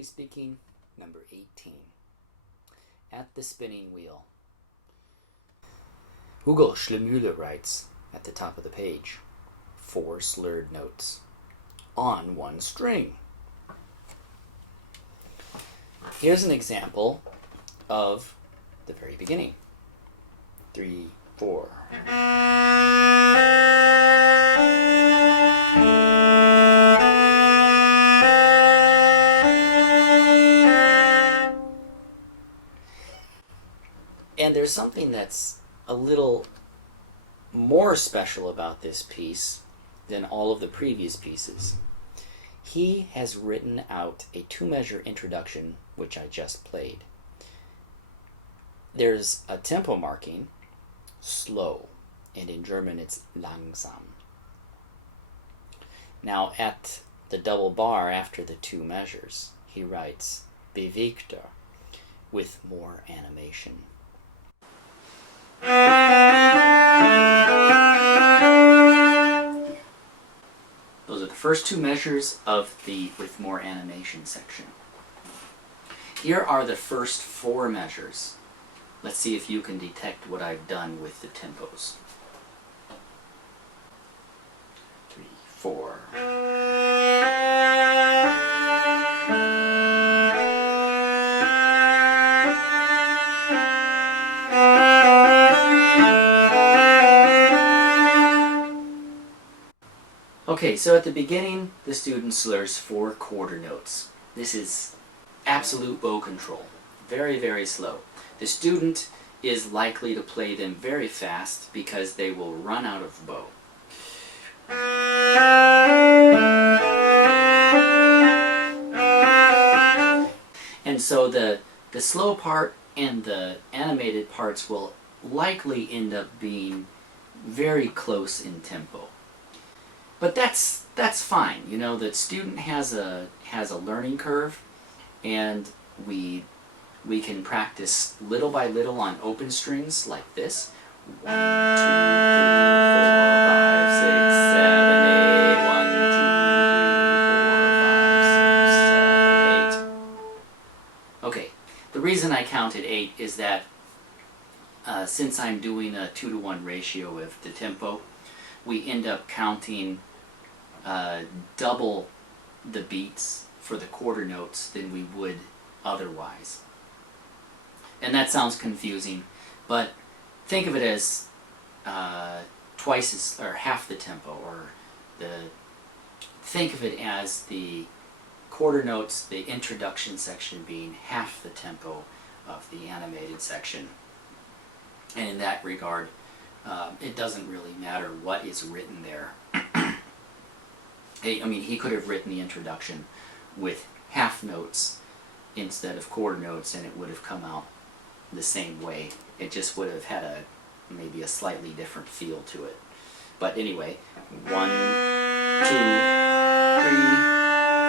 Technically speaking, number 18. At the spinning wheel. Hugo Schlemuller writes at the top of the page, 4 slurred notes on one string. Here's an example of the very beginning. 3, 4. And there's something that's a little more special about this piece than all of the previous pieces. He has written out a 2-measure introduction, which I just played. There's a tempo marking, slow, and in German it's Langsam. Now at the double bar after the 2 measures, he writes Bewegter with more animation. Those are the first 2 measures of the with more animation section. Here are the first 4 measures. Let's see if you can detect what I've done with the tempos. 3, 4. Okay, so at the beginning, the student slurs 4 quarter notes. This is absolute bow control. Very, very slow. The student is likely to play them very fast because they will run out of bow. And so the slow part and the animated parts will likely end up being very close in tempo. But that's fine. You know, the student has a learning curve, and we can practice little by little on open strings like this. 1, 2, 3, 4, 5, 6, 7, 8. 1, 2, 3, 4, 5, 6, 7, 8. Okay, the reason I counted 8 is that since I'm doing a 2-to-1 ratio of the tempo, we end up counting double the beats for the quarter notes than we would otherwise. And that sounds confusing, but think of it as twice as, or half the tempo, or think of it as the quarter notes, the introduction section being half the tempo of the animated section. And in that regard, it doesn't really matter what is written there. I mean, he could have written the introduction with half notes instead of quarter notes, and it would have come out the same way. It just would have had maybe a slightly different feel to it. But anyway, 1, 2, 3,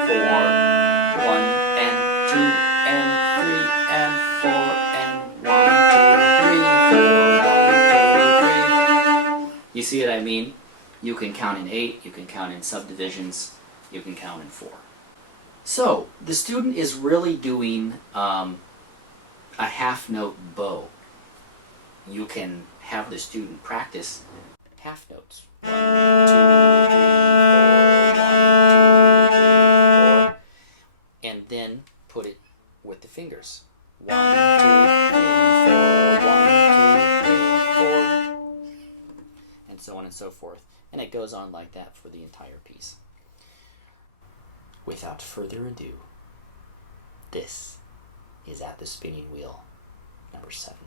4, 1 and 2 and 3 and 4 and 1, 2, 3, 4, 1, 2, 3. You see what I mean? You can count in 8, you can count in subdivisions, you can count in 4. So, the student is really doing a half-note bow. You can have the student practice half notes. 1, 2, 3, 4, 1, 2, 3, 4, and then put it with the fingers. 1, 2, 3, 4, 1, 2, 3, 4, and so on and so forth. And it goes on like that for the entire piece. Without further ado, this is At the Spinning Wheel, number 7.